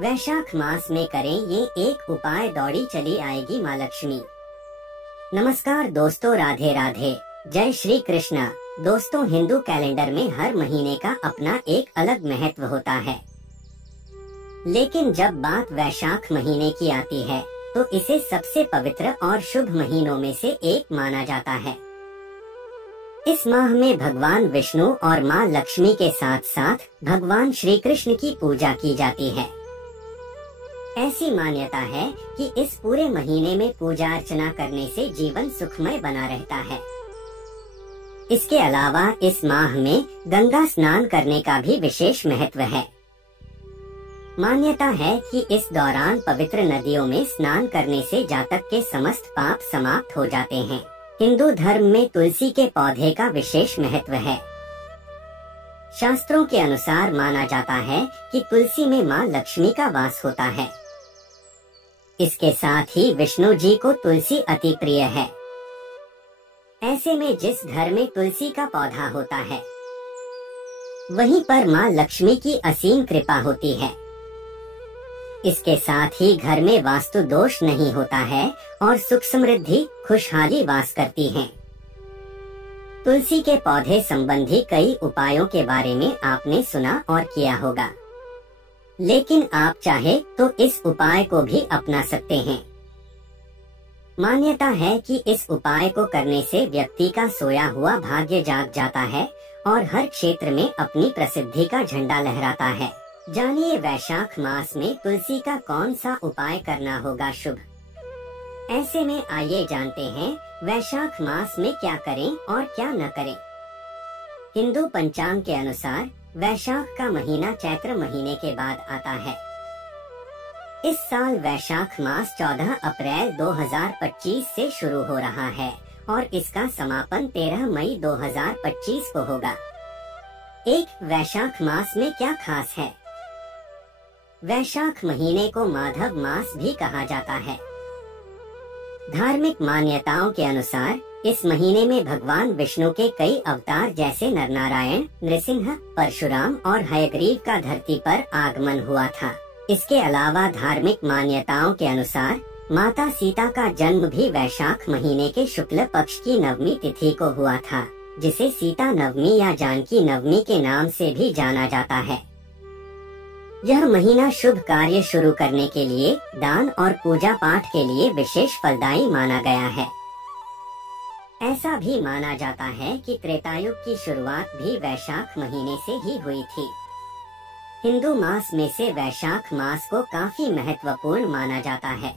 वैशाख मास में करें ये एक उपाय, दौड़ी चली आएगी माँ लक्ष्मी। नमस्कार दोस्तों, राधे राधे, जय श्री कृष्णा। दोस्तों, हिंदू कैलेंडर में हर महीने का अपना एक अलग महत्व होता है, लेकिन जब बात वैशाख महीने की आती है तो इसे सबसे पवित्र और शुभ महीनों में से एक माना जाता है। इस माह में भगवान विष्णु और माँ लक्ष्मी के साथ साथ भगवान श्री कृष्ण की पूजा की जाती है। ऐसी मान्यता है कि इस पूरे महीने में पूजा अर्चना करने से जीवन सुखमय बना रहता है। इसके अलावा इस माह में गंगा स्नान करने का भी विशेष महत्व है। मान्यता है कि इस दौरान पवित्र नदियों में स्नान करने से जातक के समस्त पाप समाप्त हो जाते हैं। हिंदू धर्म में तुलसी के पौधे का विशेष महत्व है। शास्त्रों के अनुसार माना जाता है कि तुलसी में माँ लक्ष्मी का वास होता है। इसके साथ ही विष्णु जी को तुलसी अति प्रिय है। ऐसे में जिस घर में तुलसी का पौधा होता है वहीं पर माँ लक्ष्मी की असीम कृपा होती है। इसके साथ ही घर में वास्तु दोष नहीं होता है और सुख समृद्धि खुशहाली वास करती है। तुलसी के पौधे संबंधी कई उपायों के बारे में आपने सुना और किया होगा, लेकिन आप चाहे तो इस उपाय को भी अपना सकते हैं। मान्यता है कि इस उपाय को करने से व्यक्ति का सोया हुआ भाग्य जाग जाता है और हर क्षेत्र में अपनी प्रसिद्धि का झंडा लहराता है। जानिए वैशाख मास में तुलसी का कौन सा उपाय करना होगा शुभ। ऐसे में आइए जानते हैं वैशाख मास में क्या करें और क्या न करें। हिंदू पंचांग के अनुसार वैशाख का महीना चैत्र महीने के बाद आता है। इस साल वैशाख मास 14 अप्रैल 2025 से शुरू हो रहा है और इसका समापन 13 मई 2025 को होगा। एक वैशाख मास में क्या खास है? वैशाख महीने को माधव मास भी कहा जाता है। धार्मिक मान्यताओं के अनुसार इस महीने में भगवान विष्णु के कई अवतार जैसे नरनारायण, नृसिंह, परशुराम और हयग्रीव का धरती पर आगमन हुआ था। इसके अलावा धार्मिक मान्यताओं के अनुसार माता सीता का जन्म भी वैशाख महीने के शुक्ल पक्ष की नवमी तिथि को हुआ था, जिसे सीता नवमी या जानकी नवमी के नाम से भी जाना जाता है। यह महीना शुभ कार्य शुरू करने के लिए, दान और पूजा पाठ के लिए विशेष फलदायी माना गया है। ऐसा भी माना जाता है कि त्रेतायुग की शुरुआत भी वैशाख महीने से ही हुई थी। हिंदू मास में से वैशाख मास को काफी महत्वपूर्ण माना जाता है।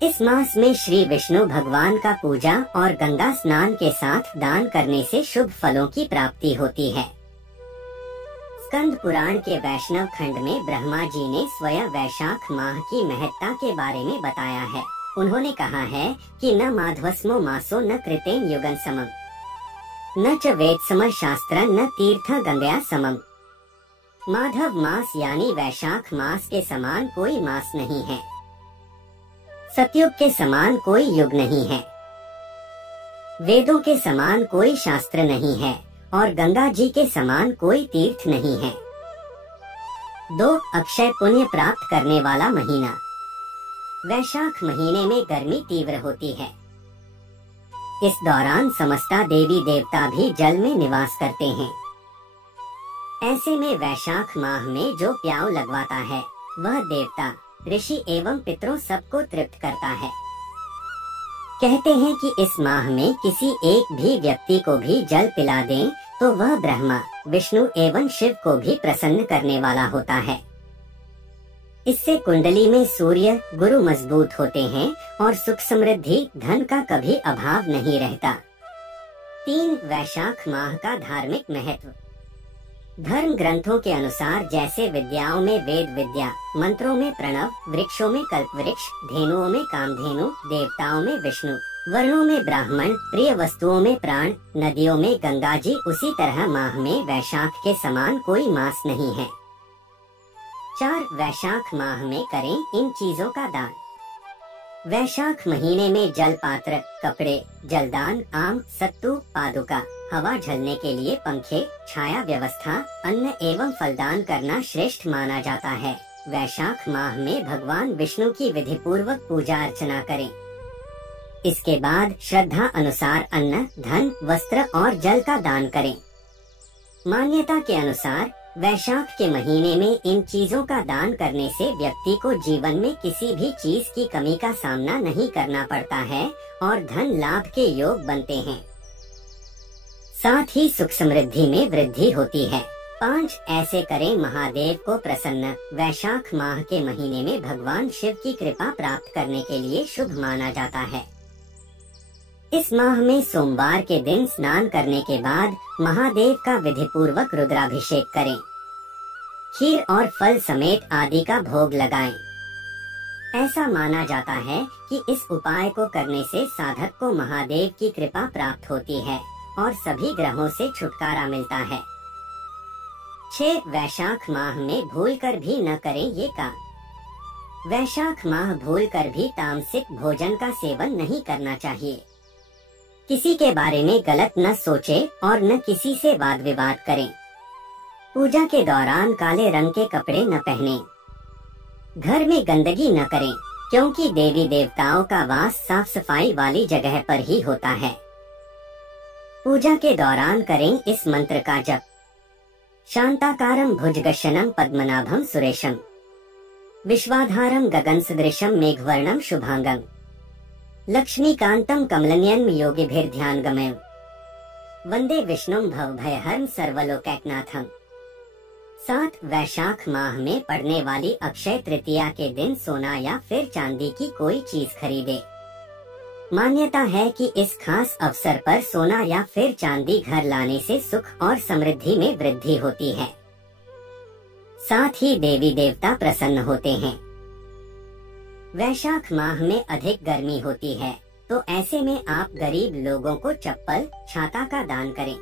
इस मास में श्री विष्णु भगवान का पूजा और गंगा स्नान के साथ दान करने से शुभ फलों की प्राप्ति होती है। स्कंद पुराण के वैष्णव खंड में ब्रह्मा जी ने स्वयं वैशाख माह की महत्ता के बारे में बताया है। उन्होंने कहा है कि न माधवस्मो मासो न कृतेन युगन समम, न च वेद सम शास्त्र न तीर्थ गंगया समम। माधव मास यानी वैशाख मास के समान कोई मास नहीं है। सतयुग के समान कोई युग नहीं है। वेदों के समान कोई शास्त्र नहीं है और गंगा जी के समान कोई तीर्थ नहीं है। 2 अक्षय पुण्य प्राप्त करने वाला महीना। वैशाख महीने में गर्मी तीव्र होती है। इस दौरान समस्ता देवी देवता भी जल में निवास करते हैं। ऐसे में वैशाख माह में जो प्याऊ लगवाता है वह देवता, ऋषि एवं पितरों सबको तृप्त करता है। कहते हैं कि इस माह में किसी एक भी व्यक्ति को भी जल पिला दें तो वह ब्रह्मा, विष्णु एवं शिव को भी प्रसन्न करने वाला होता है। इससे कुंडली में सूर्य, गुरु मजबूत होते हैं और सुख समृद्धि, धन का कभी अभाव नहीं रहता। 3 वैशाख माह का धार्मिक महत्व। धर्म ग्रंथों के अनुसार जैसे विद्याओं में वेद विद्या, मंत्रों में प्रणव, वृक्षों में कल्प वृक्ष, धेनुओं में कामधेनु, देवताओं में विष्णु, वर्णों में ब्राह्मण, प्रिय वस्तुओं में प्राण, नदियों में गंगा जी, उसी तरह माह में वैशाख के समान कोई मास नहीं है। 4 वैशाख माह में करें इन चीजों का दान। वैशाख महीने में जल पात्र, कपड़े, जलदान, आम, सत्तू, पादुका, हवा झलने के लिए पंखे, छाया व्यवस्था, अन्न एवं फलदान करना श्रेष्ठ माना जाता है। वैशाख माह में भगवान विष्णु की विधि पूर्वक पूजा अर्चना करें। इसके बाद श्रद्धा अनुसार अन्न, धन, वस्त्र और जल का दान करें। मान्यता के अनुसार वैशाख के महीने में इन चीजों का दान करने से व्यक्ति को जीवन में किसी भी चीज की कमी का सामना नहीं करना पड़ता है और धन लाभ के योग बनते हैं। साथ ही सुख समृद्धि में वृद्धि होती है। 5 ऐसे करें महादेव को प्रसन्न। वैशाख माह के महीने में भगवान शिव की कृपा प्राप्त करने के लिए शुभ माना जाता है। इस माह में सोमवार के दिन स्नान करने के बाद महादेव का विधि पूर्वक रुद्राभिषेक करें। खीर और फल समेत आदि का भोग लगाएं। ऐसा माना जाता है कि इस उपाय को करने से साधक को महादेव की कृपा प्राप्त होती है और सभी ग्रहों से छुटकारा मिलता है। 6 वैशाख माह में भूलकर भी न करें ये काम। वैशाख माह भूलकर भी तामसिक भोजन का सेवन नहीं करना चाहिए। किसी के बारे में गलत न सोचे और न किसी से वाद विवाद करें। पूजा के दौरान काले रंग के कपड़े न पहनें। घर में गंदगी न करें, क्योंकि देवी देवताओं का वास साफ सफाई वाली जगह पर ही होता है। पूजा के दौरान करें इस मंत्र का जप। शांताकारं भुजगशयनं पद्मनाभं सुरेशं, विश्वाधारं गगन सदृशं मेघवर्णं शुभांगं, लक्ष्मीकांतं कमलनयन योगिभिर्ध्यानगम्यं, वंदे विष्णुं भवभयहरं सर्वलोकैकनाथं। 7 वैशाख माह में पड़ने वाली अक्षय तृतीया के दिन सोना या फिर चांदी की कोई चीज खरीदे। मान्यता है कि इस खास अवसर पर सोना या फिर चांदी घर लाने से सुख और समृद्धि में वृद्धि होती है। साथ ही देवी देवता प्रसन्न होते हैं। वैशाख माह में अधिक गर्मी होती है, तो ऐसे में आप गरीब लोगों को चप्पल, छाता का दान करें।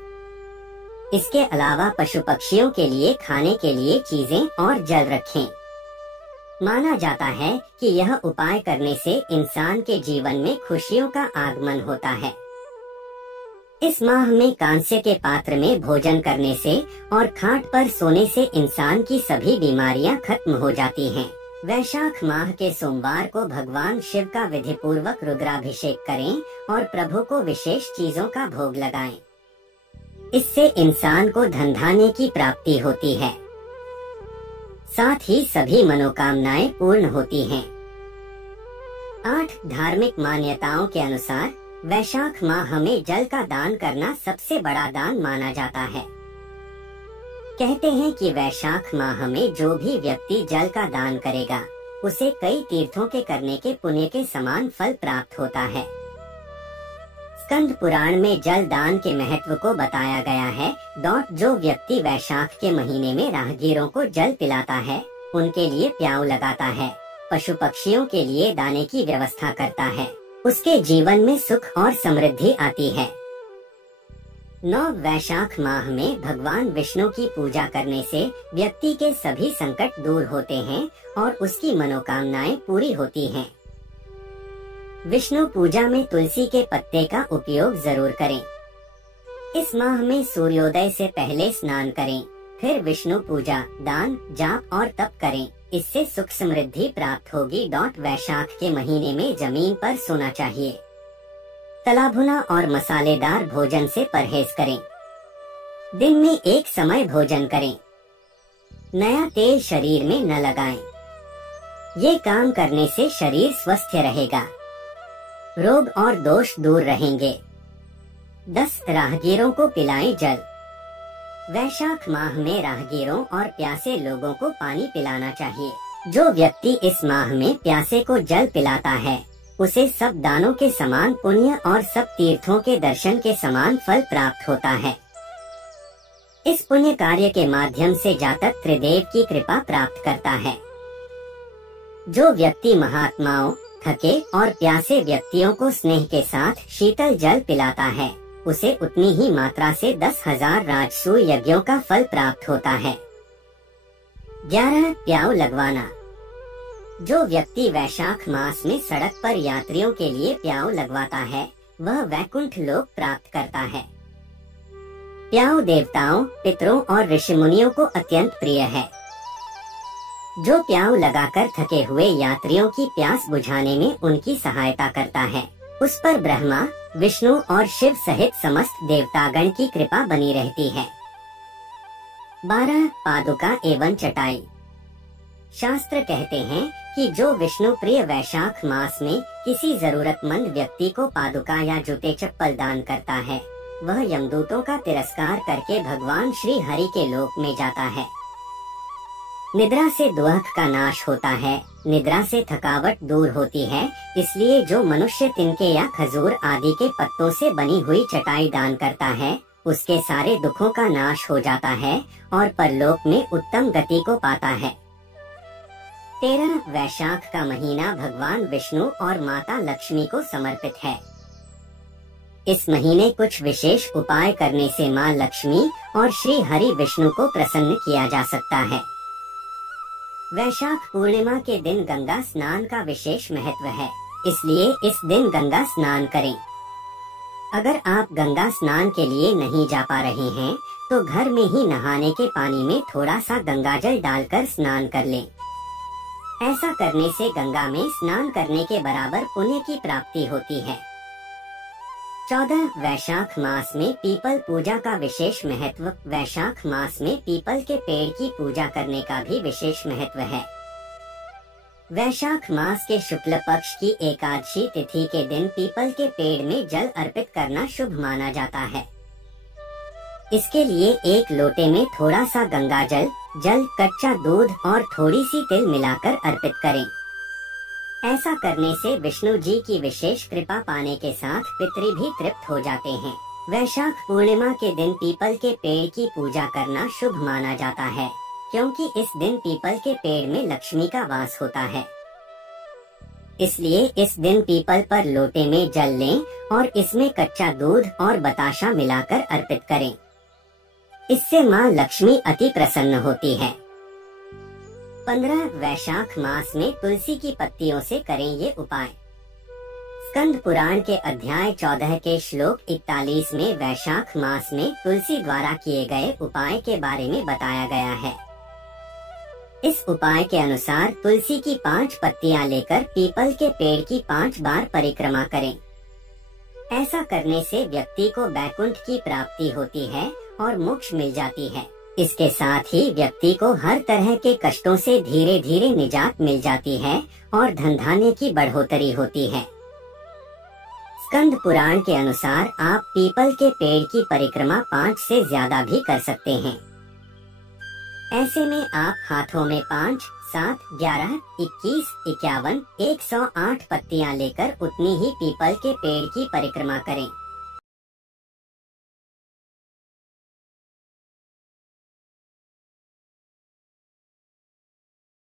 इसके अलावा पशु पक्षियों के लिए खाने के लिए चीजें और जल रखें। माना जाता है कि यह उपाय करने से इंसान के जीवन में खुशियों का आगमन होता है। इस माह में कांस्य के पात्र में भोजन करने से और खाट पर सोने से इंसान की सभी बीमारियां खत्म हो जाती हैं। वैशाख माह के सोमवार को भगवान शिव का विधि पूर्वक रुद्राभिषेक करें और प्रभु को विशेष चीजों का भोग लगाएं। इससे इंसान को धन धान्य की प्राप्ति होती है। साथ ही सभी मनोकामनाएं पूर्ण होती हैं। 8 धार्मिक मान्यताओं के अनुसार वैशाख माह में जल का दान करना सबसे बड़ा दान माना जाता है। कहते हैं कि वैशाख माह में जो भी व्यक्ति जल का दान करेगा, उसे कई तीर्थों के करने के पुण्य के समान फल प्राप्त होता है। स्कंद पुराण में जल दान के महत्व को बताया गया है। जो व्यक्ति वैशाख के महीने में राहगीरों को जल पिलाता है, उनके लिए प्याऊ लगाता है, पशु पक्षियों के लिए दाने की व्यवस्था करता है, उसके जीवन में सुख और समृद्धि आती है। 9 वैशाख माह में भगवान विष्णु की पूजा करने से व्यक्ति के सभी संकट दूर होते हैं और उसकी मनोकामनाएं पूरी होती हैं। विष्णु पूजा में तुलसी के पत्ते का उपयोग जरूर करें। इस माह में सूर्योदय से पहले स्नान करें, फिर विष्णु पूजा, दान, जाप और तप करें। इससे सुख समृद्धि प्राप्त होगी। वैशाख के महीने में जमीन पर सोना चाहिए। तला भुना और मसालेदार भोजन से परहेज करें। दिन में एक समय भोजन करें। नया तेल शरीर में न लगाएं। ये काम करने से शरीर स्वस्थ रहेगा, रोग और दोष दूर रहेंगे। 10 राहगीरों को पिलाएं जल। वैशाख माह में राहगीरों और प्यासे लोगों को पानी पिलाना चाहिए। जो व्यक्ति इस माह में प्यासे को जल पिलाता है, उसे सब दानों के समान पुण्य और सब तीर्थों के दर्शन के समान फल प्राप्त होता है। इस पुण्य कार्य के माध्यम से जातक त्रिदेव की कृपा प्राप्त करता है। जो व्यक्ति महात्माओं, थके और प्यासे व्यक्तियों को स्नेह के साथ शीतल जल पिलाता है, उसे उतनी ही मात्रा से 10,000 राजसूय यज्ञों का फल प्राप्त होता है। 11 प्याऊ लगवाना। जो व्यक्ति वैशाख मास में सड़क पर यात्रियों के लिए प्याऊ लगवाता है, वह वैकुंठ लोक प्राप्त करता है। प्याऊ देवताओं, पितरों और ऋषि मुनियों को अत्यंत प्रिय है। जो प्याऊ लगाकर थके हुए यात्रियों की प्यास बुझाने में उनकी सहायता करता है। उस पर ब्रह्मा, विष्णु और शिव सहित समस्त देवतागण की कृपा बनी रहती है। 12 पादुका एवं चटाई। शास्त्र कहते हैं कि जो विष्णु प्रिय वैशाख मास में किसी जरूरतमंद व्यक्ति को पादुका या जूते चप्पल दान करता है, वह यमदूतों का तिरस्कार करके भगवान श्री हरि के लोक में जाता है। निद्रा से दुख का नाश होता है, निद्रा से थकावट दूर होती है, इसलिए जो मनुष्य तिनके या खजूर आदि के पत्तों से बनी हुई चटाई दान करता है, उसके सारे दुखों का नाश हो जाता है और परलोक में उत्तम गति को पाता है। 13 वैशाख का महीना भगवान विष्णु और माता लक्ष्मी को समर्पित है। इस महीने कुछ विशेष उपाय करने से माँ लक्ष्मी और श्री हरि विष्णु को प्रसन्न किया जा सकता है। वैशाख पूर्णिमा के दिन गंगा स्नान का विशेष महत्व है, इसलिए इस दिन गंगा स्नान करें। अगर आप गंगा स्नान के लिए नहीं जा पा रहे हैं, तो घर में ही नहाने के पानी में थोड़ा सा गंगाजल डालकर स्नान कर लें। ऐसा करने से गंगा में स्नान करने के बराबर पुण्य की प्राप्ति होती है। 14 वैशाख मास में पीपल पूजा का विशेष महत्व। वैशाख मास में पीपल के पेड़ की पूजा करने का भी विशेष महत्व है। वैशाख मास के शुक्ल पक्ष की एकादशी तिथि के दिन पीपल के पेड़ में जल अर्पित करना शुभ माना जाता है। इसके लिए एक लोटे में थोड़ा सा गंगाजल, जल, कच्चा दूध और थोड़ी सी तिल मिलाकर अर्पित करें। ऐसा करने से विष्णु जी की विशेष कृपा पाने के साथ पितृ भी तृप्त हो जाते हैं। वैशाख पूर्णिमा के दिन पीपल के पेड़ की पूजा करना शुभ माना जाता है, क्योंकि इस दिन पीपल के पेड़ में लक्ष्मी का वास होता है। इसलिए इस दिन पीपल पर लोटे में जल लें और इसमें कच्चा दूध और बताशा मिलाकर अर्पित करें। इससे माँ लक्ष्मी अति प्रसन्न होती है। 15 वैशाख मास में तुलसी की पत्तियों से करें ये उपाय। स्कंद पुराण के अध्याय 14 के श्लोक 41 में वैशाख मास में तुलसी द्वारा किए गए उपाय के बारे में बताया गया है। इस उपाय के अनुसार तुलसी की 5 पत्तियां लेकर पीपल के पेड़ की 5 बार परिक्रमा करें। ऐसा करने से व्यक्ति को वैकुंठ की प्राप्ति होती है और मोक्ष मिल जाती है। इसके साथ ही व्यक्ति को हर तरह के कष्टों से धीरे धीरे निजात मिल जाती है और धन धान्य की बढ़ोतरी होती है। स्कंद पुराण के अनुसार आप पीपल के पेड़ की परिक्रमा 5 से ज्यादा भी कर सकते हैं। ऐसे में आप हाथों में 5, 7, 11, 21, 51, 108 पत्तियां लेकर उतनी ही पीपल के पेड़ की परिक्रमा करें।